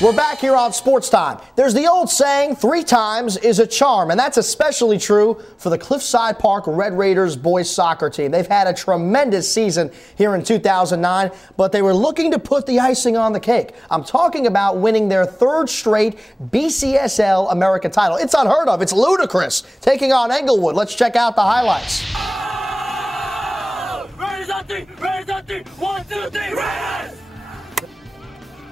We're back here on Sportstime. There's the old saying, 3 times is a charm, and that's especially true for the Cliffside Park Red Raiders boys soccer team. They've had a tremendous season here in 2009, but they were looking to put the icing on the cake. I'm talking about winning their 3rd straight BCSL American title. It's unheard of. It's ludicrous. Taking on Englewood. Let's check out the highlights. Oh! Raiders on 3! Raiders on 3! 1, 2, 3, Raiders!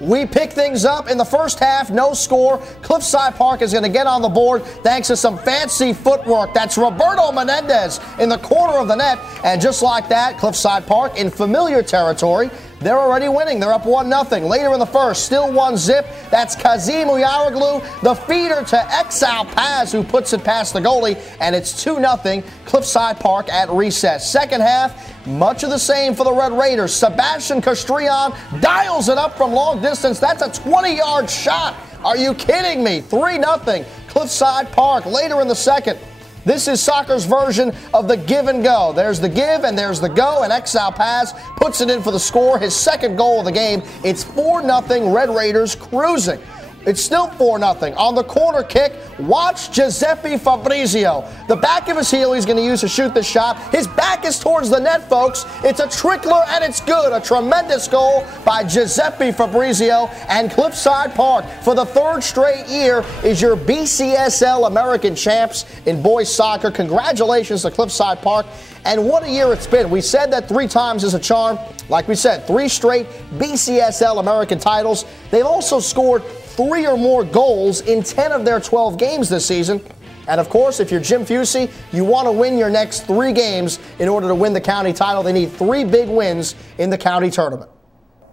We pick things up in the first half, no score. Cliffside Park is going to get on the board thanks to some fancy footwork. That's Roberto Menendez in the corner of the net. And just like that, Cliffside Park in familiar territory. They're already winning. They're up 1-0. Later in the first, still 1-0. That's Kazim Uyaraglu, the feeder to Exal Paz, who puts it past the goalie, and it's 2-0 Cliffside Park at recess. Second half, much of the same for the Red Raiders. Sebastian Castrillon dials it up from long distance. That's a 20-yard shot. Are you kidding me? 3-0 Cliffside Park. Later in the second, this is soccer's version of the give and go. There's the give and there's the go, and Exal Paz puts it in for the score, his second goal of the game. It's 4-0 Red Raiders cruising. It's still 4-0. On the corner kick, watch Giuseppe Fabrizio. The back of his heel he's going to use to shoot the shot. His back is towards the net, folks. It's a trickler, and it's good. A tremendous goal by Giuseppe Fabrizio. And Cliffside Park, for the 3rd straight year, is your BCSL American champs in boys soccer. Congratulations to Cliffside Park. And what a year it's been. We said that 3 times is a charm. Like we said, 3 straight BCSL American titles. They've also scored 3 or more goals in 10 of their 12 games this season. And of course, if you're Jim Fusey, you want to win your next 3 games in order to win the county title. They need 3 big wins in the county tournament.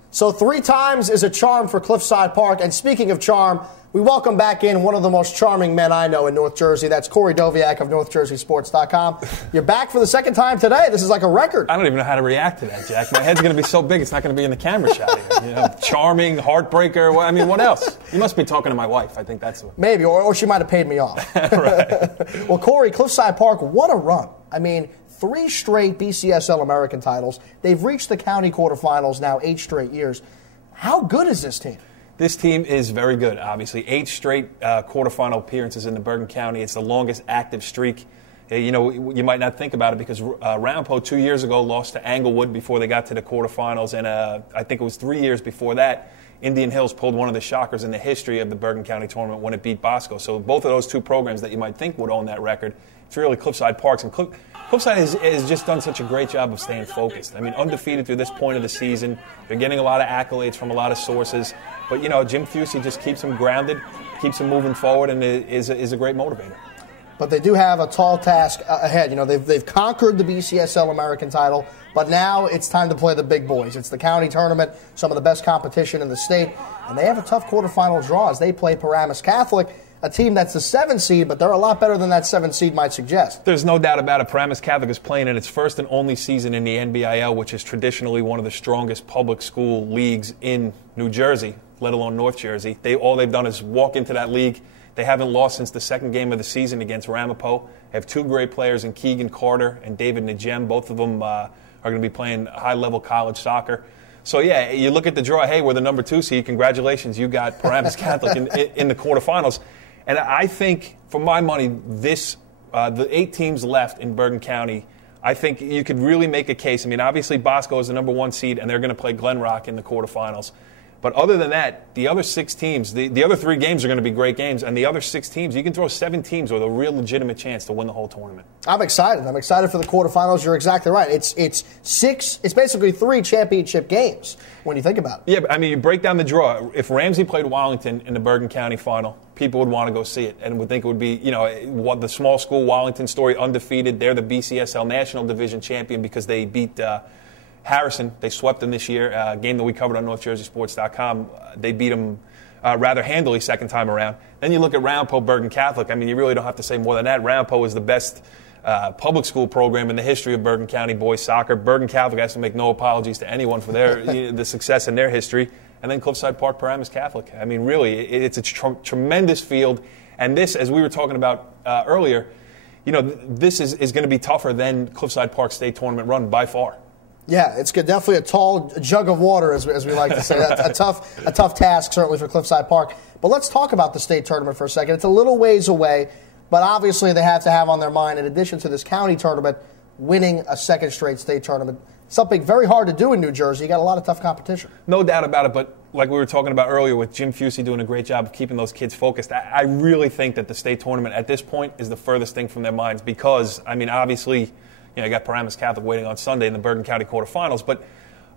So 3 times is a charm for Cliffside Park. And speaking of charm, we welcome back in one of the most charming men I know in North Jersey. That's Corey Doviak of NorthJerseySports.com. You're back for the second time today. This is like a record. I don't even know how to react to that, Jack. My head's going to be so big, it's not going to be in the camera shot here. You know, charming, heartbreaker. I mean, what else? You must be talking to my wife. I think that's what. Maybe, or she might have paid me off. Right. Well, Corey, Cliffside Park, what a run. I mean, 3 straight BCSL American titles. They've reached the county quarterfinals now 8 straight years. How good is this team? This team is very good, obviously. 8 straight quarterfinal appearances in the Bergen County. It's the longest active streak. You know, you might not think about it because Ramapo 2 years ago lost to Englewood before they got to the quarterfinals. And I think it was 3 years before that, Indian Hills pulled one of the shockers in the history of the Bergen County tournament when it beat Bosco. So both of those 2 programs that you might think would own that record, it's really Cliffside Parks. And Cliffside has just done such a great job of staying focused. I mean, undefeated through this point of the season. They're getting a lot of accolades from a lot of sources. But, you know, Jim Fusey just keeps them grounded, keeps them moving forward, and is a great motivator. But they do have a tall task ahead. You know, they've conquered the BCSL American title, but now it's time to play the big boys. It's the county tournament, some of the best competition in the state, and they have a tough quarterfinal draw as they play Bergen Catholic, a team that's the 7th seed, but they're a lot better than that 7th seed might suggest. There's no doubt about it. Bergen Catholic is playing in its first and only season in the NBIL, which is traditionally one of the strongest public school leagues in New Jersey, let alone North Jersey. All they've done is walk into that league. They haven't lost since the 2nd game of the season against Ramapo. They have 2 great players in Keegan Carter and David Najem. Both of them are going to be playing high-level college soccer. So, yeah, you look at the draw. Hey, we're the number 2 seed. Congratulations, you got Bergen Catholic in the quarterfinals. And I think, for my money, the 8 teams left in Bergen County, I think you could really make a case. I mean, obviously, Bosco is the number 1 seed, and they're going to play Glen Rock in the quarterfinals. But other than that, the other 6 teams, the other 3 games are going to be great games, and the other 6 teams, you can throw 7 teams with a real legitimate chance to win the whole tournament. I'm excited for the quarterfinals. You're exactly right. It's basically 3 championship games when you think about it. Yeah, but I mean, you break down the draw. If Ramsey played Wallington in the Bergen County final, people would want to go see it and would think it would be, you know, what the small school Wallington story, undefeated. They're the BCSL National Division champion because they beat Harrison. They swept them this year, a game that we covered on NorthJerseySports.com. They beat them rather handily second time around. Then you look at Ramapo Bergen Catholic. I mean, you really don't have to say more than that. Ramapo is the best public school program in the history of Bergen County boys soccer. Bergen Catholic has to make no apologies to anyone for their the success in their history. And then Cliffside Park Bergen Catholic. I mean, really, it's a tremendous field. And this, as we were talking about earlier, you know, this is going to be tougher than Cliffside Park State Tournament run by far. Yeah, it's good. Definitely a tall jug of water, as we like to say. a tough task, certainly, for Cliffside Park. But let's talk about the state tournament for a second. It's a little ways away, but obviously they have to have on their mind, in addition to this county tournament, winning a second straight state tournament. Something very hard to do in New Jersey. You got a lot of tough competition. No doubt about it, but like we were talking about earlier with Jim Fusey doing a great job of keeping those kids focused, I really think that the state tournament at this point is the furthest thing from their minds because, I mean, obviously, you got Bergen Catholic waiting on Sunday in the Bergen County quarterfinals. But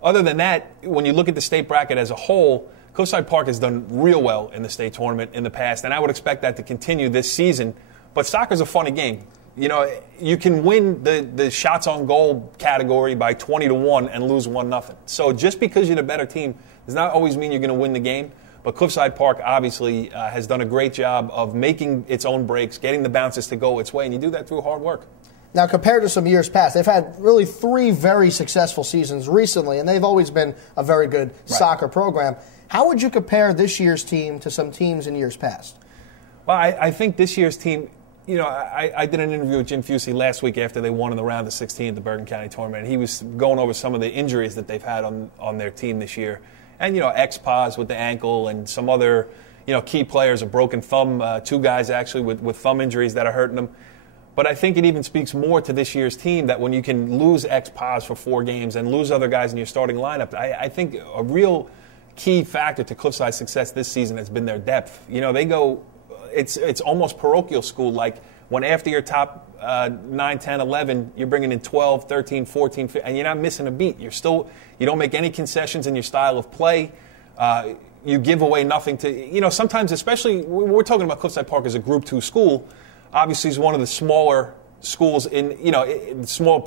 other than that, when you look at the state bracket as a whole, Cliffside Park has done real well in the state tournament in the past, and I would expect that to continue this season. But soccer's a funny game. You can win the shots on goal category by 20-1 and lose 1-0. So just because you're the better team does not always mean you're going to win the game. But Cliffside Park obviously has done a great job of making its own breaks, getting the bounces to go its way, and you do that through hard work. Now, compared to some years past, they've had really 3 very successful seasons recently, and they've always been a very good soccer program. How would you compare this year's team to some teams in years past? Well, I think this year's team, I did an interview with Jim Fusey last week after they won in the round of 16 at the Bergen County tournament, and he was going over some of the injuries that they've had on their team this year. And, X-Paz with the ankle and some other, key players, a broken thumb, 2 guys actually with thumb injuries that are hurting them. But I think it even speaks more to this year's team that when you can lose X-Paz for 4 games and lose other guys in your starting lineup, I think a real key factor to Cliffside's success this season has been their depth. They go, it's almost parochial school, like when after your top 9, 10, 11, you're bringing in 12, 13, 14, 15, and you're not missing a beat. You don't make any concessions in your style of play. You give away nothing to, sometimes, especially, we're talking about Cliffside Park as a Group 2 school. Obviously, it's one of the smaller schools in smaller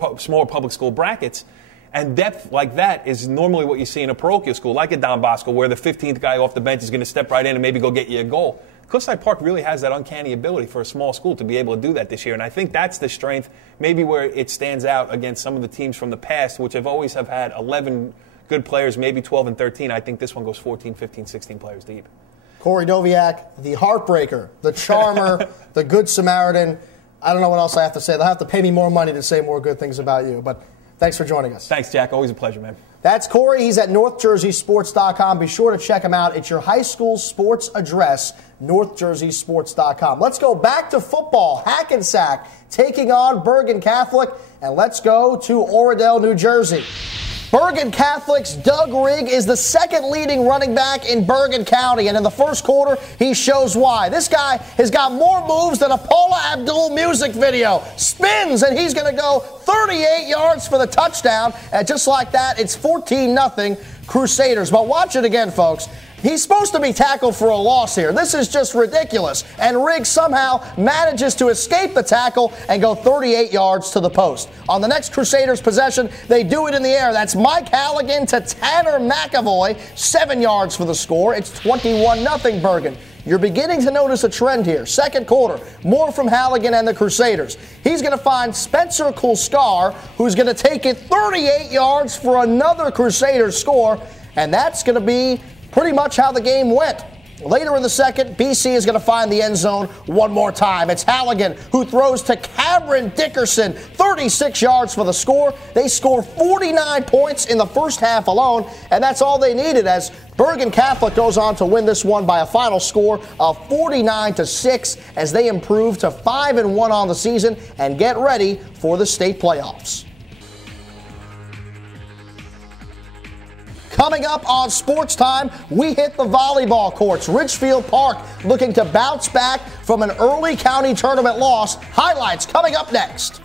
public school brackets. And depth like that is normally what you see in a parochial school, like a Don Bosco, where the 15th guy off the bench is going to step right in and maybe go get you a goal. Cliffside Park really has that uncanny ability for a small school to be able to do that this year. And I think that's the strength, maybe where it stands out against some of the teams from the past, which have always have had 11 good players, maybe 12 and 13. I think this one goes 14, 15, 16 players deep. Corey Doviak, the heartbreaker, the charmer, the good Samaritan. I don't know what else I have to say. They'll have to pay me more money to say more good things about you. But thanks for joining us. Thanks, Jack. Always a pleasure, man. That's Corey. He's at NorthJerseySports.com. Be sure to check him out. It's your high school sports address, NorthJerseySports.com. Let's go back to football. Hackensack taking on Bergen Catholic. And let's go to Oradell, New Jersey. Bergen Catholic's Doug Rigg is the second leading running back in Bergen County, and in the first quarter, he shows why. This guy has got more moves than a Paula Abdul music video. Spins, and he's going to go 38 yards for the touchdown, and just like that, it's 14-0 Crusaders. But watch it again, folks. He's supposed to be tackled for a loss here. This is just ridiculous. And Riggs somehow manages to escape the tackle and go 38 yards to the post. On the next Crusaders possession, they do it in the air. That's Mike Halligan to Tanner McAvoy, 7 yards for the score. It's 21-0 Bergen. You're beginning to notice a trend here. Second quarter, more from Halligan and the Crusaders. He's going to find Spencer Kulskar, who's going to take it 38 yards for another Crusaders score. And that's going to be pretty much how the game went. Later in the second, BC is going to find the end zone one more time. It's Halligan who throws to Cameron Dickerson, 36 yards for the score. They score 49 points in the first half alone, and that's all they needed as Bergen Catholic goes on to win this one by a final score of 49-6 as they improve to 5-1 on the season and get ready for the state playoffs. Coming up on Sports Time, we hit the volleyball courts. Ridgefield Park looking to bounce back from an early county tournament loss. Highlights coming up next.